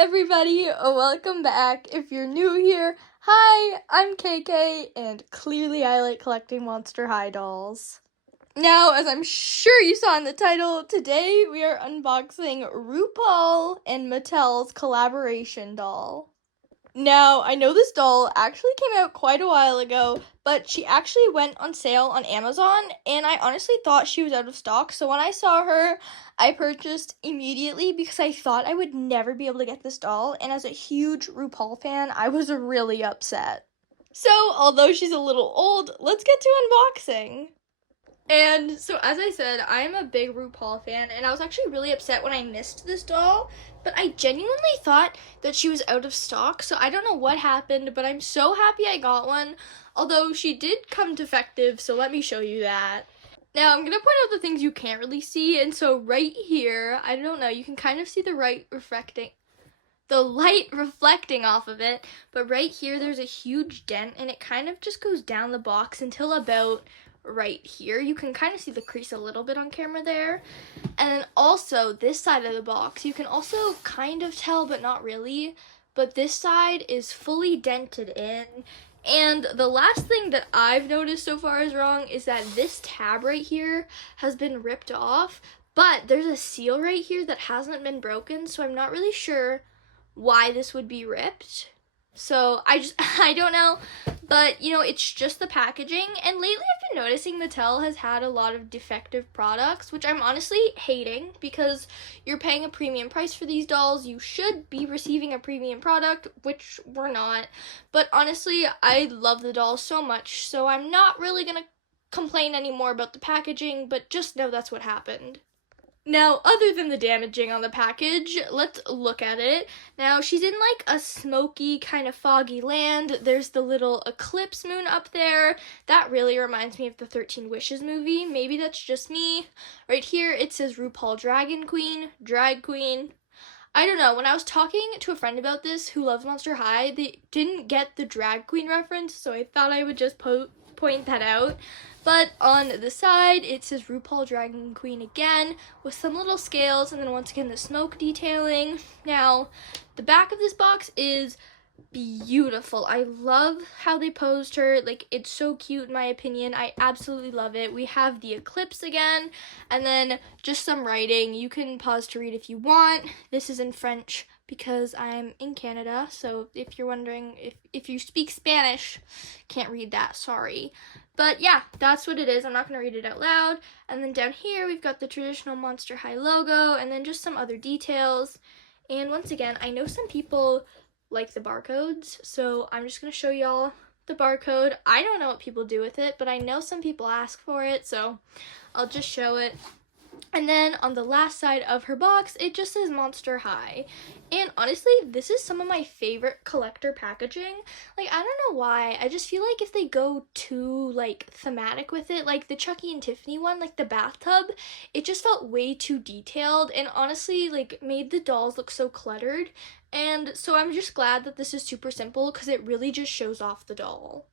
everybody, welcome back. If you're new here, hi, I'm KK, and clearly I like collecting Monster High dolls. Now, as I'm sure you saw in the title, today we are unboxing Rupaul and Mattel's collaboration doll. Now, I know this doll actually came out quite a while ago, but she actually went on sale on Amazon, and I honestly thought she was out of stock, so when I saw her, I purchased immediately because I thought I would never be able to get this doll, and as a huge RuPaul fan, I was really upset. So, although she's a little old, let's get to unboxing. And so, as I said, I am a big RuPaul fan, and I was actually really upset when I missed this doll, but I genuinely thought that she was out of stock, so I don't know what happened, but I'm so happy I got one, although she did come defective, so let me show you that. Now, I'm going to point out the things you can't really see, and so right here, I don't know, you can kind of see the light reflecting off of it, but right here there's a huge dent, and it kind of just goes down the box until about right here. You can kind of see the crease a little bit on camera there. And then also this side of the box, you can also kind of tell, but not really, but this side is fully dented in. And the last thing that I've noticed so far is wrong is that this tab right here has been ripped off, but there's a seal right here that hasn't been broken, so I'm not really sure why this would be ripped. So I don't know, but you know, it's just the packaging, and lately I've been noticing Mattel has had a lot of defective products, which I'm honestly hating because you're paying a premium price for these dolls. You should be receiving a premium product, which we're not, but honestly, I love the dolls so much, so I'm not really gonna complain anymore about the packaging, but just know that's what happened. Now, other than the damaging on the package, let's look at it. Now, she's in like a smoky, kind of foggy land. There's the little eclipse moon up there. That really reminds me of the 13 Wishes movie. Maybe that's just me. Right here, it says Rupaul Drag Queen. I don't know, when I was talking to a friend about this who loves Monster High, they didn't get the drag queen reference, so I thought I would just point that out. But on the side, it says Rupaul Drag Queen again, with some little scales, and then once again the smoke detailing. Now, the back of this box is beautiful. I love how they posed her. Like, it's so cute in my opinion. I absolutely love it. We have the eclipse again, and then just some writing. You can pause to read if you want. This is in French because I'm in Canada, so if you're wondering, if you speak Spanish, can't read that, sorry. But yeah, that's what it is. I'm not going to read it out loud. And then down here, we've got the traditional Monster High logo, and then just some other details. And once again, I know some people like the barcodes, so I'm just going to show y'all the barcode. I don't know what people do with it, but I know some people ask for it, so I'll just show it. And then on the last side of her box, it just says Monster High. And honestly, this is some of my favorite collector packaging. Like, I don't know why. I just feel like if they go too, like, thematic with it, like the Chucky and Tiffany one, like the bathtub, it just felt way too detailed and honestly, like, made the dolls look so cluttered. And so I'm just glad that this is super simple because it really just shows off the doll.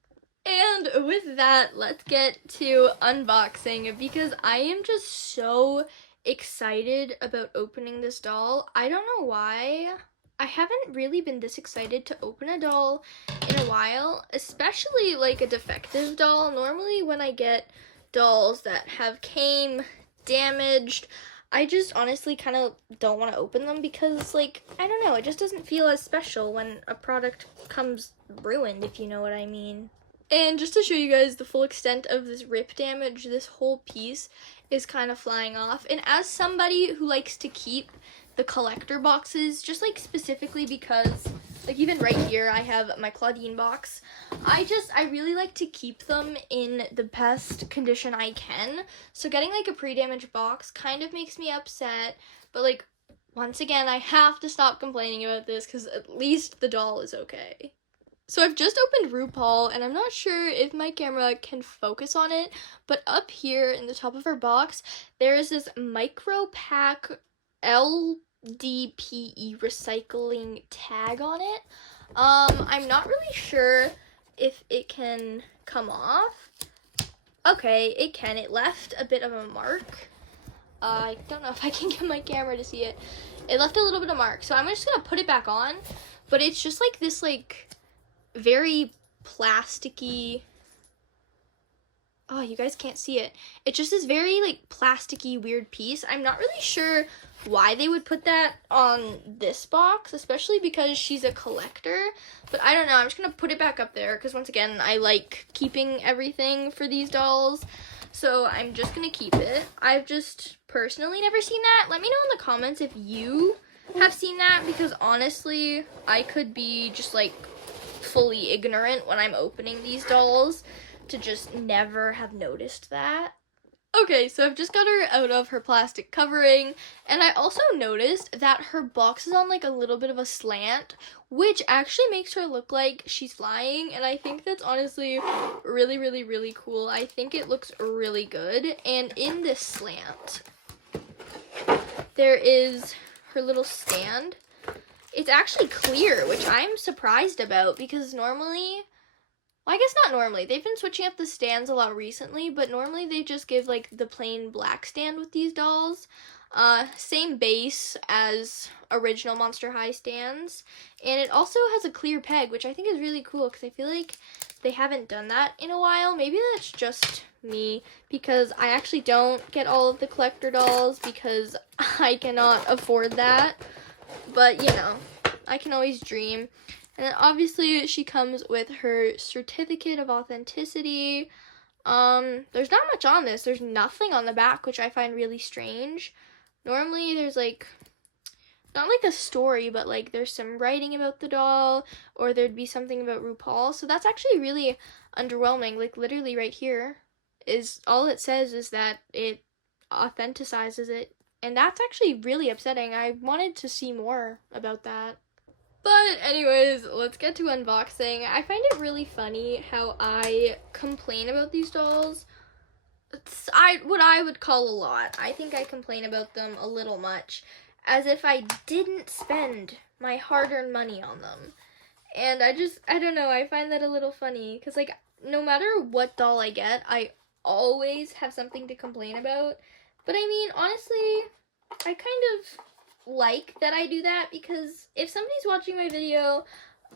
And with that, let's get to unboxing because I am just so excited about opening this doll. I don't know why. I haven't really been this excited to open a doll in a while, especially like a defective doll. Normally when I get dolls that have came damaged, I just honestly kind of don't want to open them because, like, I don't know, it just doesn't feel as special when a product comes ruined, if you know what I mean. And just to show you guys the full extent of this rip damage, this whole piece is kind of flying off. And as somebody who likes to keep the collector boxes, just like specifically because, like even right here, I have my Claudine box. I really like to keep them in the best condition I can. So getting like a pre-damaged box kind of makes me upset. But like, once again, I have to stop complaining about this because at least the doll is okay. So I've just opened Rupaul, and I'm not sure if my camera can focus on it, but up here in the top of her box, there is this micro pack LDPE recycling tag on it. I'm not really sure if it can come off. Okay, it can. It left a bit of a mark. I don't know if I can get my camera to see it. it left a little bit of mark. So I'm just gonna put it back on, but it's just like this like very plasticky, oh, you guys can't see it. It's just this very like plasticky weird piece. I'm not really sure why they would put that on this box, especially because she's a collector. But I don't know, I'm just gonna put it back up there because once again, I like keeping everything for these dolls. So I'm just gonna keep it. I've just personally never seen that. Let me know in the comments if you have seen that, because honestly, I could be just like fully ignorant when I'm opening these dolls to just never have noticed that. Okay, so I've just got her out of her plastic covering, and I also noticed that her box is on like a little bit of a slant, which actually makes her look like she's flying, and I think that's honestly really, really, really cool. I think it looks really good. And in this slant, there is her little stand. It's actually clear, which I'm surprised about, because normally, well, I guess not normally. They've been switching up the stands a lot recently, but normally they just give like the plain black stand with these dolls. Same base as original Monster High stands. And it also has a clear peg, which I think is really cool because I feel like they haven't done that in a while. Maybe that's just me, because I actually don't get all of the collector dolls because I cannot afford that. But, you know, I can always dream. And then obviously she comes with her certificate of authenticity. There's not much on this. There's nothing on the back, which I find really strange. Normally there's like, not like a story, but like there's some writing about the doll, or there'd be something about Rupaul. So that's actually really underwhelming. Like literally right here is all it says is that it authenticizes it. And that's actually really upsetting. I wanted to see more about that. But anyways, let's get to unboxing. I find it really funny how I complain about these dolls. It's what I would call a lot. I think I complain about them a little much, as if I didn't spend my hard-earned money on them. And I don't know, I find that a little funny, because like, no matter what doll I get, I always have something to complain about. But I mean, honestly, I kind of like that I do that, because if somebody's watching my video,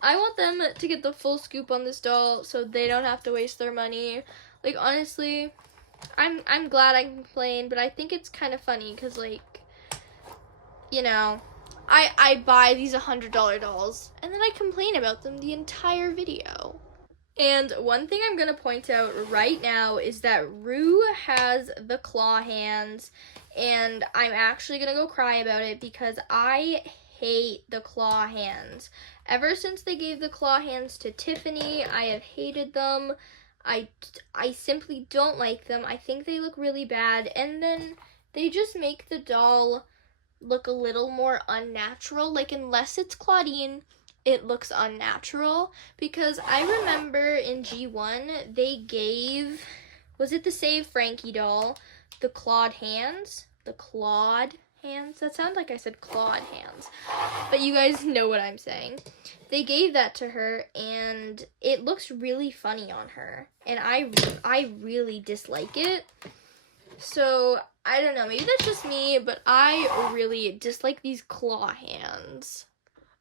I want them to get the full scoop on this doll so they don't have to waste their money. Like honestly, I'm glad I complain, but I think it's kind of funny because like, you know, I buy these $100 dolls and then I complain about them the entire video. And one thing I'm gonna point out right now is that Rue has the claw hands, and I'm actually gonna go cry about it because I hate the claw hands. Ever since they gave the claw hands to Tiffany, I have hated them. I simply don't like them. I think they look really bad, and then they just make the doll look a little more unnatural. Like, unless it's Claudine, it looks unnatural, because I remember in G1 they gave, was it the Save Frankie doll, the clawed hands? The clawed hands? That sounds like I said clawed hands, but you guys know what I'm saying. They gave that to her and it looks really funny on her, and I really dislike it. So I don't know, maybe that's just me, but I really dislike these claw hands.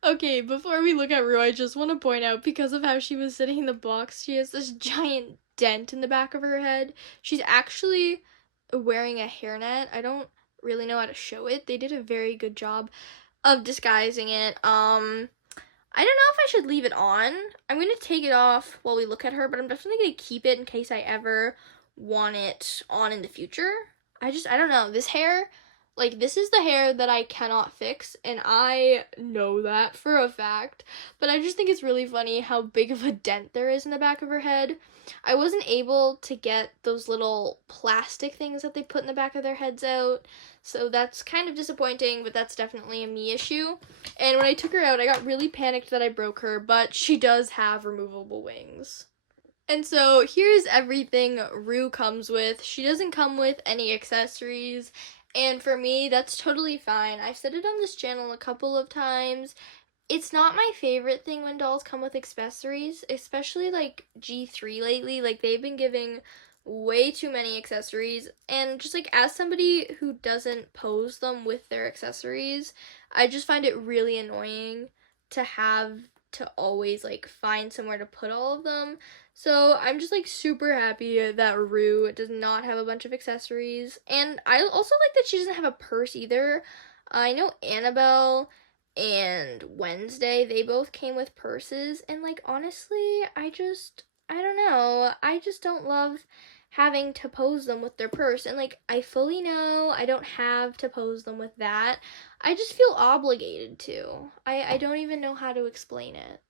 Okay, before we look at Rue, I just want to point out, because of how she was sitting in the box, she has this giant dent in the back of her head. She's actually wearing a hairnet. I don't really know how to show it. They did a very good job of disguising it. I don't know if I should leave it on. I'm going to take it off while we look at her, but I'm definitely going to keep it in case I ever want it on in the future. I don't know. This hair, like, this is the hair that I cannot fix, and I know that for a fact, but I just think it's really funny how big of a dent there is in the back of her head. I wasn't able to get those little plastic things that they put in the back of their heads out, so that's kind of disappointing, but that's definitely a me issue. And when I took her out, I got really panicked that I broke her, but she does have removable wings. And so here's everything Rue comes with. She doesn't come with any accessories, and for me, that's totally fine. I've said it on this channel a couple of times. It's not my favorite thing when dolls come with accessories, especially like G3 lately. Like, they've been giving way too many accessories, and just like as somebody who doesn't pose them with their accessories, I just find it really annoying to have to always like find somewhere to put all of them. So I'm just like super happy that Rue does not have a bunch of accessories. And I also like that she doesn't have a purse either. I know Annabelle and Wednesday, they both came with purses, and like honestly, I don't know. I just don't love having to pose them with their purse. And like I fully know I don't have to pose them with that. I just feel obligated to. I don't even know how to explain it.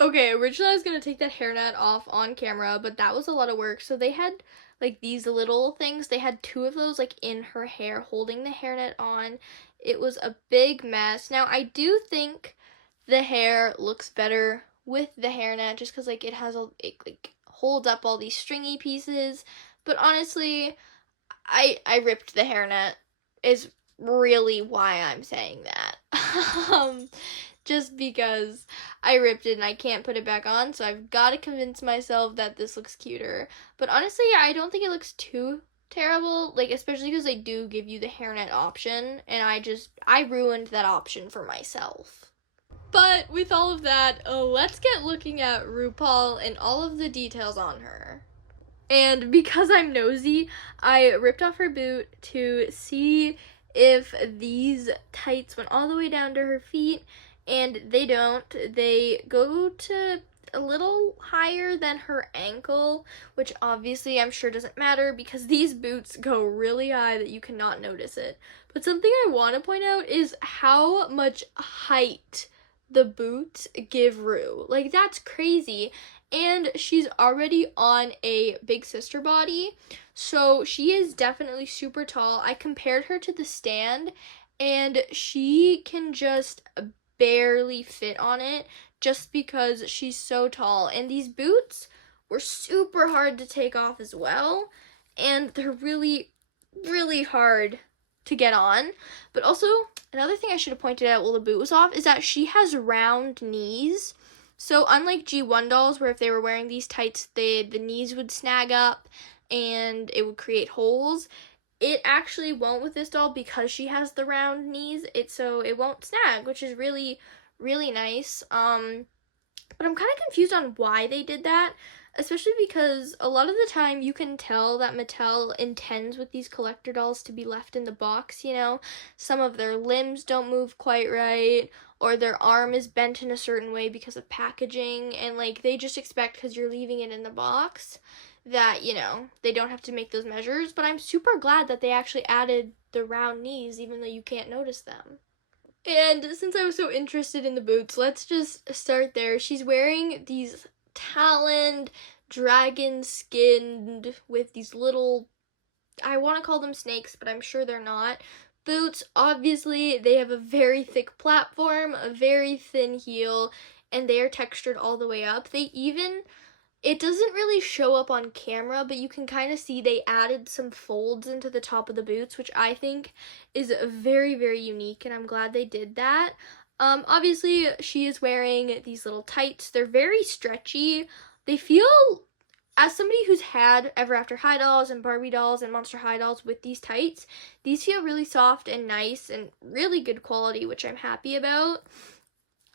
Okay, originally I was gonna take that hairnet off on camera, but that was a lot of work. So they had like these little things. They had two of those like in her hair holding the hairnet on. It was a big mess. Now I do think the hair looks better with the hairnet just because like it like holds up all these stringy pieces. But honestly, I ripped the hairnet is really why I'm saying that. Just because I ripped it and I can't put it back on, so I've got to convince myself that this looks cuter. But honestly, I don't think it looks too terrible, like especially because they do give you the hairnet option, and I ruined that option for myself. But with all of that, let's get looking at Rupaul and all of the details on her. And because I'm nosy, I ripped off her boot to see if these tights went all the way down to her feet, and they don't. They go to a little higher than her ankle, which obviously I'm sure doesn't matter because these boots go really high that you cannot notice it. But something I want to point out is how much height the boots give Rue. Like, that's crazy. And she's already on a big sister body, so she is definitely super tall. I compared her to the stand, and she can just barely fit on it just because she's so tall. And these boots were super hard to take off as well, and they're really, really hard to get on. But also, another thing I should have pointed out while the boot was off is that she has round knees. So unlike G1 dolls, where if they were wearing these tights, the knees would snag up and it would create holes, it actually won't with this doll because she has the round knees. So it won't snag, which is really, really nice. But I'm kind of confused on why they did that, especially because a lot of the time you can tell that Mattel intends with these collector dolls to be left in the box, you know? Some of their limbs don't move quite right, or their arm is bent in a certain way because of packaging, and like they just expect because you're leaving it in the box that, you know, they don't have to make those measures. But I'm super glad that they actually added the round knees even though you can't notice them. And since I was so interested in the boots, let's just start there. She's wearing these taloned, dragon skinned with these little, I want to call them snakes, but I'm sure they're not, boots. Obviously, they have a very thick platform, a very thin heel, and they are textured all the way up. It doesn't really show up on camera, but you can kind of see they added some folds into the top of the boots, which I think is very, very unique, and I'm glad they did that. Obviously, she is wearing these little tights. They're very stretchy. They feel, as somebody who's had Ever After High dolls and Barbie dolls and Monster High dolls with these tights, these feel really soft and nice and really good quality, which I'm happy about.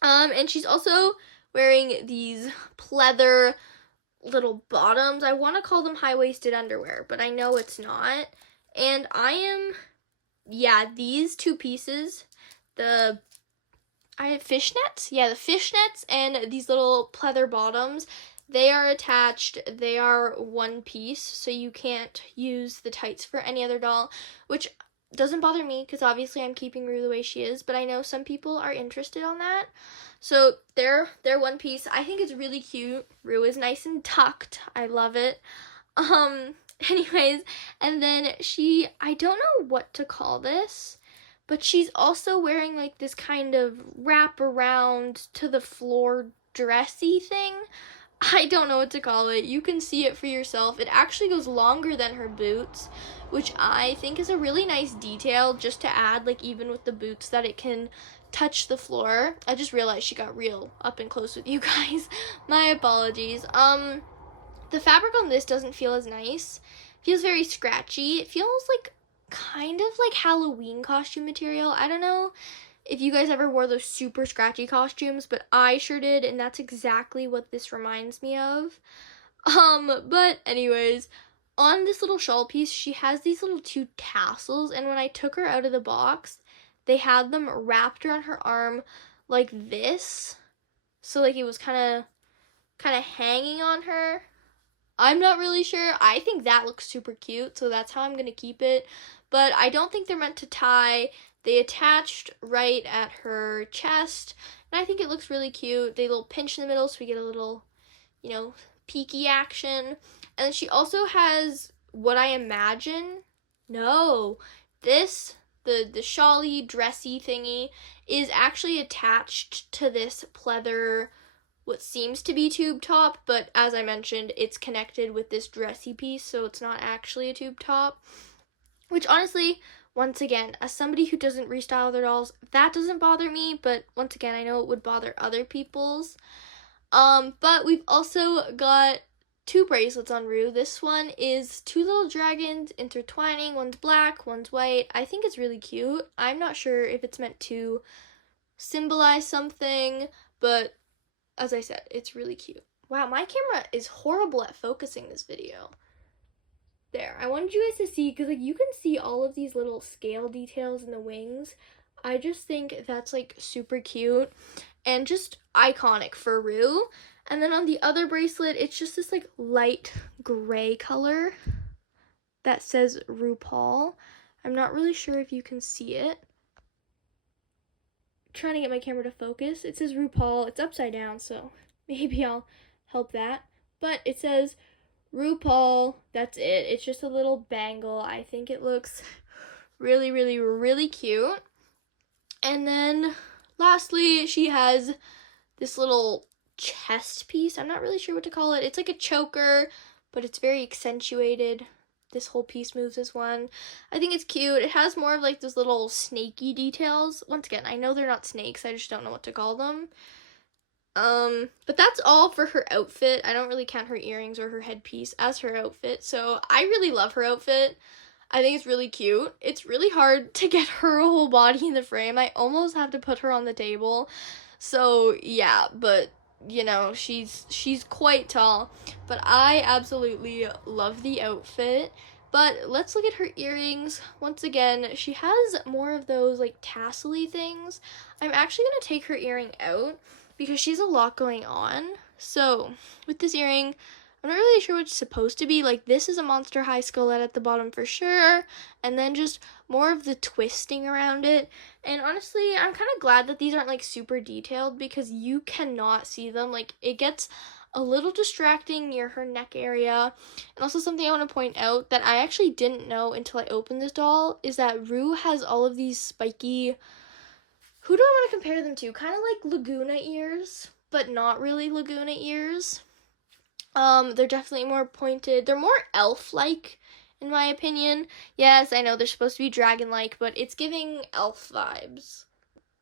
And she's also wearing these pleather little bottoms. I want to call them high-waisted underwear, but I know it's not. And these two pieces, I have fishnets? Yeah, the fishnets and these little pleather bottoms, they are attached. They are one piece, so you can't use the tights for any other doll, which doesn't bother me because obviously I'm keeping Rue the way she is, but I know some people are interested on that. So they're one piece. I think it's really cute. Rue is nice and tucked. I love it. Anyways, and then I don't know what to call this, but she's also wearing like this kind of wrap around to the floor dressy thing. I don't know what to call it. You can see it for yourself. It actually goes longer than her boots, which I think is a really nice detail just to add, like even with the boots, that it can touch the floor. I just realized she got real up and close with you guys. My apologies. The fabric on this doesn't feel as nice. It feels very scratchy. It feels like kind of like Halloween costume material. I don't know if you guys ever wore those super scratchy costumes, but I sure did, and that's exactly what this reminds me of. But anyways, on this little shawl piece, she has these little 2 tassels, and when I took her out of the box, they had them wrapped around her arm like this. So like it was kind of hanging on her. I'm not really sure. I think that looks super cute, so that's how I'm going to keep it. But I don't think they're meant to tie. They attached right at her chest, and I think it looks really cute. They little pinch in the middle so we get a little, peaky action. And then she also has what I imagine, no, this, the shawly, dressy thingy is actually attached to this pleather, what seems to be tube top, but as I mentioned, it's connected with this dressy piece, so it's not actually a tube top. Which honestly, once again, as somebody who doesn't restyle their dolls, that doesn't bother me, but once again, I know it would bother other people's. But we've also got 2 bracelets on Rue. This one is 2 little dragons intertwining. One's black, one's white. I think it's really cute. I'm not sure if it's meant to symbolize something, but as I said, it's really cute. Wow, my camera is horrible at focusing this video. There, I wanted you guys to see, because like you can see all of these little scale details in the wings. I just think that's like super cute and just iconic for Rue. And then on the other bracelet, it's just this like light gray color that says Rupaul. I'm not really sure if you can see it. Trying to get my camera to focus. It says Rupaul. It's upside down, so maybe I'll help that. But it says Rupaul. That's it. It's just a little bangle. I think it looks really, really, really cute. And then lastly, she has this little chest piece. I'm not really sure what to call it. It's like a choker, but it's very accentuated. This whole piece moves as one. I think it's cute. It has more of like those little snaky details. Once again, I know they're not snakes. I just don't know what to call them. But that's all for her outfit. I don't really count her earrings or her headpiece as her outfit. So I really love her outfit. I think it's really cute. It's really hard to get her whole body in the frame. I almost have to put her on the table. So yeah, but she's quite tall, but I absolutely love the outfit. But let's look at her earrings. Once again, she has more of those like tassel-y things. I'm actually going to take her earring out because she's a lot going on. So with this earring, I'm not really sure what it's supposed to be. Like, this is a Monster High skullet at the bottom for sure, and then just more of the twisting around it. And honestly, I'm kind of glad that these aren't like super detailed because you cannot see them. Like, it gets a little distracting near her neck area. And also something I want to point out that I actually didn't know until I opened this doll is that Rue has all of these spiky, who do I want to compare them to? Kind of like Laguna ears, but not really Laguna ears. They're definitely more pointed. They're more elf-like, in my opinion. Yes, I know they're supposed to be dragon-like, but it's giving elf vibes.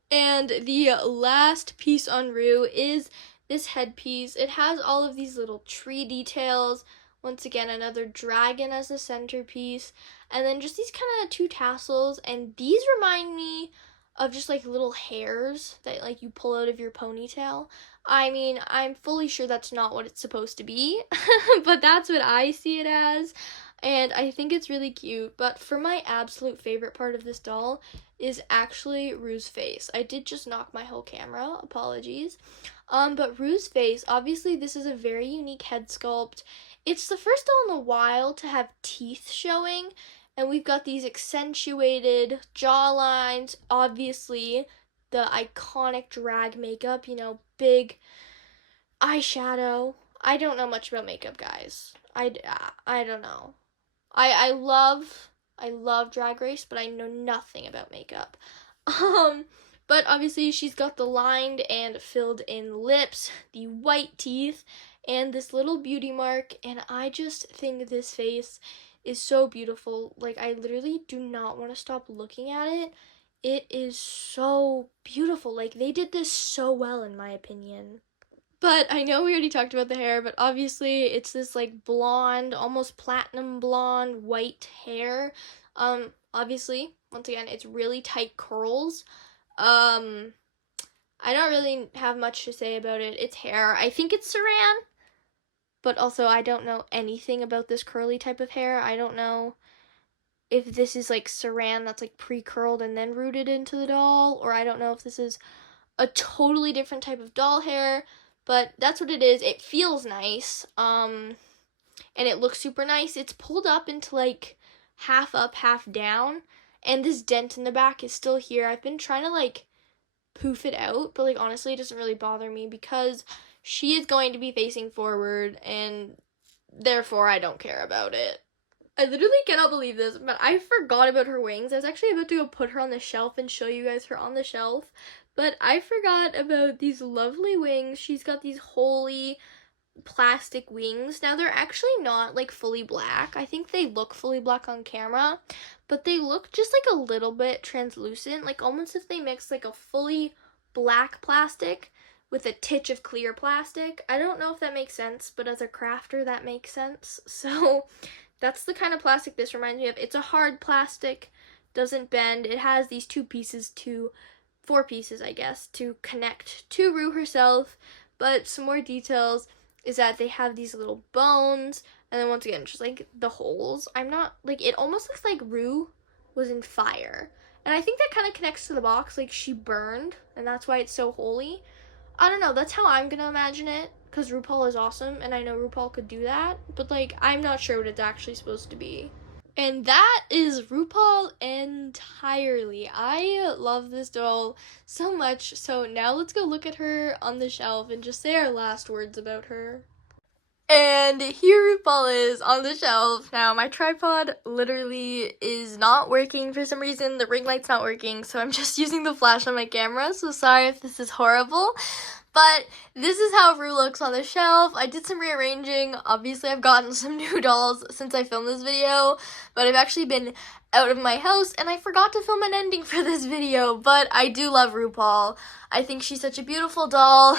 And the last piece on Rue is this headpiece. It has all of these little tree details. Once again, another dragon as the centerpiece. And then just these kind of 2 tassels. And these remind me of just like little hairs that like you pull out of your ponytail. I mean, I'm fully sure that's not what it's supposed to be, but that's what I see it as, and I think it's really cute. But for my absolute favorite part of this doll is actually Rue's face. I did just knock my whole camera, apologies. But Rue's face, obviously this is a very unique head sculpt. It's the first doll in a while to have teeth showing, and we've got these accentuated jawlines, obviously the iconic drag makeup, big eyeshadow. I don't know much about makeup, guys. I don't know. I love Drag Race, but I know nothing about makeup. But obviously she's got the lined and filled in lips, the white teeth, and this little beauty mark, and I just think this face is so beautiful. Like, I literally do not want to stop looking at it. It is so beautiful. Like, they did this so well, in my opinion. But I know we already talked about the hair, but obviously it's this like blonde, almost platinum blonde, white hair. Obviously, once again, it's really tight curls. I don't really have much to say about it. It's hair. I think it's saran, but also I don't know anything about this curly type of hair. I don't know if this is like saran that's like pre-curled and then rooted into the doll, or I don't know if this is a totally different type of doll hair, but that's what it is. It feels nice, and it looks super nice. It's pulled up into like half up, half down, and this dent in the back is still here. I've been trying to like poof it out, but like honestly it doesn't really bother me because she is going to be facing forward and therefore I don't care about it. I literally cannot believe this, but I forgot about her wings. I was actually about to go put her on the shelf and show you guys her on the shelf, but I forgot about these lovely wings. She's got these holy plastic wings. Now they're actually not like fully black. I think they look fully black on camera, but they look just like a little bit translucent, like almost if they mixed like a fully black plastic with a titch of clear plastic. I don't know if that makes sense, but as a crafter that makes sense. So that's the kind of plastic this reminds me of. It's a hard plastic, doesn't bend. It has these four pieces I guess, to connect to Rue herself. But some more details is that they have these little bones, and then once again, just like the holes. I'm not, like, it almost looks like Rue was in fire. And I think that kind of connects to the box, like she burned, and that's why it's so holy. I don't know, that's how I'm gonna imagine it, because Rupaul is awesome, and I know Rupaul could do that, but like, I'm not sure what it's actually supposed to be. And that is Rupaul entirely. I love this doll so much. So now let's go look at her on the shelf and just say our last words about her. And here Rupaul is on the shelf. Now my tripod literally is not working for some reason. The ring light's not working, so I'm just using the flash on my camera. So sorry if this is horrible. But this is how Rue looks on the shelf. I did some rearranging. Obviously, I've gotten some new dolls since I filmed this video, but I've actually been out of my house, and I forgot to film an ending for this video, but I do love Rupaul. I think she's such a beautiful doll.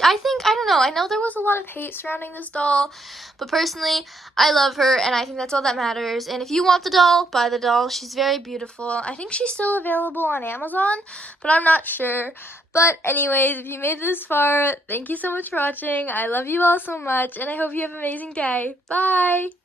I know there was a lot of hate surrounding this doll, but personally, I love her, and I think that's all that matters. And if you want the doll, buy the doll. She's very beautiful. I think she's still available on Amazon, but I'm not sure. But anyways, if you made it this far, thank you so much for watching. I love you all so much, and I hope you have an amazing day. Bye!